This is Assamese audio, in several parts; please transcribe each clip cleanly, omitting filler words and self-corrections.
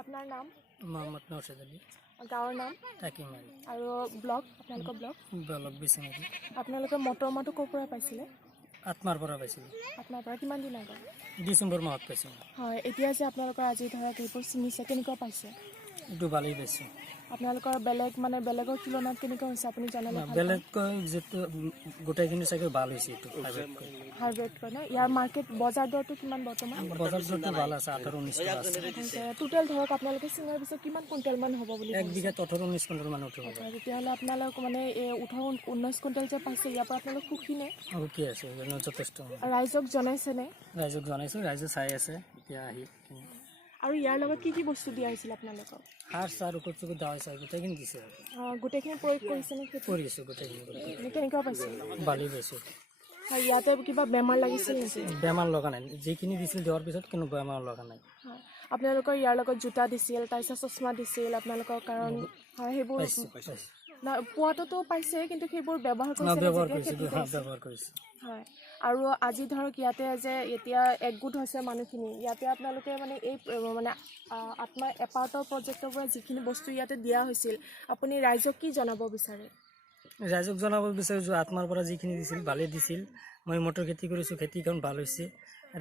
আপনাৰ নাম? মোহাম্মদ নওশাদ আলী। গাঁৱৰ নাম? টাকিমাৰী। আৰু ব্লগ, আপোনালোকৰ ব্লগ? ব্লক বিছামাৰী। আপোনালোকে মটৰমাহটো ক'ৰ পৰা পাইছিলে? আত্মাৰ পৰা পাইছিলোঁ। আপোনাৰ পৰা কিমান দিন আগত? ডিচেম্বৰ মাহত পাইছিলোঁ। হয়, এতিয়া যে আপোনালোকৰ আজি ধৰক এইবোৰ ছিঙিছে, কেনেকুৱা পাইছে? এইটো ভালেই পাইছোঁ। আপোনালোকৰ বেলেগৰ তুলনাত কেনেকুৱা হৈছে আপুনি জনালে ভাল পাম। বেলেগকৈ যিটো গোটেইখিনি চাগে ভাল হৈছে এইটো হাইব্ৰিডকৈ ন? ইয়াৰ মাৰ্কেট বজাৰ দৰটো কিমান বৰ্তমান? বজাৰ দৰটো ভাল আছে, 18-19 আছে। টোটেল ধৰক আপোনালোকে ছিঙাৰ পিছত কিমান কুইণ্টেলমান হ'ব বুলি এক বিঘাত 18-19 কুইণ্টেল মান উঠিব। তেতিয়াহ'লে আপোনালোক মানে 18-19 কুইণ্টেল যে পাইছে, ইয়াৰ পৰা আপোনালোক সুখী নে? সুখী আছে, যথেষ্ট। ৰাইজক জনাইছেনে? ৰাইজক জনাইছোঁ, ৰাইজে চাই আছে এতিয়া আহি। আৰু ইয়াৰ লগত কি কি বস্তু দিয়া হৈছিল আপোনালোকক? সাৰ চাৰ ঔষধ চৌষধ দিয়া হৈছে, গোটেইখিনি দিছে। গোটেইখিনি প্ৰয়োগ কৰিছেনে? কৰিছোঁ গোটেইখিনি। কেনেকুৱা পাইছে? ভালেই পাইছোঁ। আৰু ইয়াতে কিবা বেমাৰ লাগিছিল নেকি? বেমাৰ লগা নাই, যিখিনি দিছিল দিয়াৰ পিছত কোনো বেমাৰ লগা নাই। আপোনালোকৰ ইয়াৰ লগত জোতা দিছিল, তাৰপিছত চশমা দিছিল আপোনালোকৰ, কাৰণ হয় সেইবোৰ পোৱাটোতো পাইছে, কিন্তু সেইবোৰ ব্যৱহাৰ কৰিছে। হয়, আৰু আজি ধৰক ইয়াতে যে এতিয়া একগোট হৈছে মানুহখিনি, ইয়াতে আপোনালোকে মানে এই মানে আত্মা এপাৰ্টৰ প্ৰজেক্টৰ পৰা যিখিনি বস্তু ইয়াতে দিয়া হৈছিল, আপুনি ৰাইজক কি জনাব বিচাৰে? ৰাইজক জনাব বিচাৰিছোঁ, আত্মাৰ পৰা যিখিনি দিছিল ভালেই দিছিল। মই মটৰ খেতি কৰিছোঁ, খেতিখন ভাল হৈছে।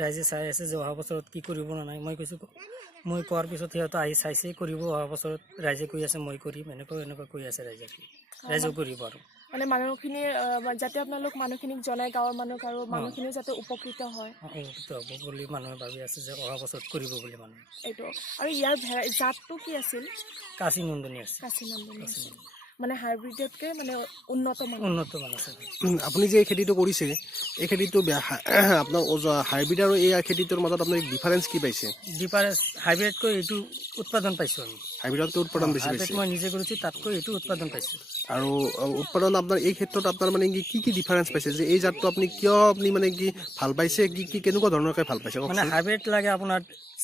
ৰাইজে চাই আছে যে অহা বছৰত কি কৰিব নে নাই। মই কৈছোঁ, মই কোৱাৰ পিছত সিহঁতে আহি চাইছে, কৰিব অহা বছৰত। ৰাইজে কৈ আছে মই কৰিম, এনেকুৱা কৈ আছে ৰাইজেও কৰিব। আৰু মানে মানুহখিনি যাতে আপোনালোক মানুহখিনিক জনাই, গাঁৱৰ মানুহক, আৰু মানুহখিনি যাতে উপকৃত হয়, উপকৃত হ'ব বুলি মানুহে ভাবি আছে যে অহা বছৰত কৰিব বুলি মানুহে এইটো। আৰু ইয়াৰ জাতটো কি আছিল? কাশী নন্দনী আছে। কাশী নন্দনী মানে হাইব্ৰিডতকৈ মানে উন্নত মান আছে। আপুনি যে এই খেতিটো কৰিছে, এই খেতিটো আপোনাৰ হাইব্ৰিড আৰু এই খেতিটোৰ মাজত আপুনি ডিফাৰেঞ্চ কি পাইছে? ডিফাৰেঞ্চ হাইব্ৰিডতকৈ এইটো উৎপাদন পাইছোঁ আমি। হাইব্ৰিডতকৈ উৎপাদন বেছি পাইছে। মই নিজে কৰিছোঁ, তাতকৈ এইটো উৎপাদন পাইছোঁ। আৰু উৎপাদন আপোনাৰ এই ক্ষেত্ৰত আপোনাৰ মানে কি ডিফাৰেঞ্চ পাইছে, যে এই জাতটো আপুনি কিয় মানে কি ভাল পাইছে, কি কেনেকুৱা ধৰণৰকৈ ভাল পাইছে? মানে হাইব্ৰিড লাগে আপোনাৰ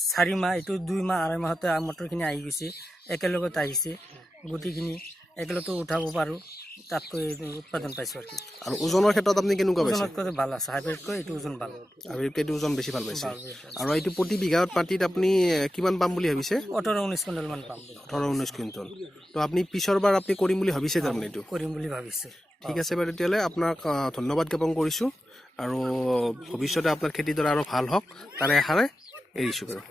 4 মাহ, এইটো 2 মাহ 2.5 মাহতে মটৰখিনি আহি গৈছে, একেলগত আহিছে। গুটিখিনি একেলগতে উঠাব পাৰোঁ, তাতকৈ উৎপাদন পাইছোঁ। আৰু ওজনৰ ক্ষেত্ৰত আপুনি কেনেকুৱা পাইছে? ওজনতকৈ ভাল আছে, হাইব্ৰিডতকৈ এইটো ওজন ভাল। হাইব্ৰিডতকৈ এইটো ওজন বেছি ভাল পাইছে। আৰু এইটো প্ৰতি বিঘাত মাটিত আপুনি কিমান পাম বুলি ভাবিছে? 18-19 কুইণ্টেল মান পাম। 18-19 কুইণ্টেল। তো আপুনি পিছৰবাৰ আপুনি কৰিম বুলি ভাবিছে তাৰমানে এইটো? কৰিম বুলি ভাবিছোঁ। ঠিক আছে বাৰু, তেতিয়াহ'লে আপোনাক ধন্যবাদ জ্ঞাপন কৰিছোঁ, আৰু ভৱিষ্যতে আপোনাৰ খেতিডৰা আৰু ভাল হওক তাৰে আশাৰে এৰিছোঁ বাৰু।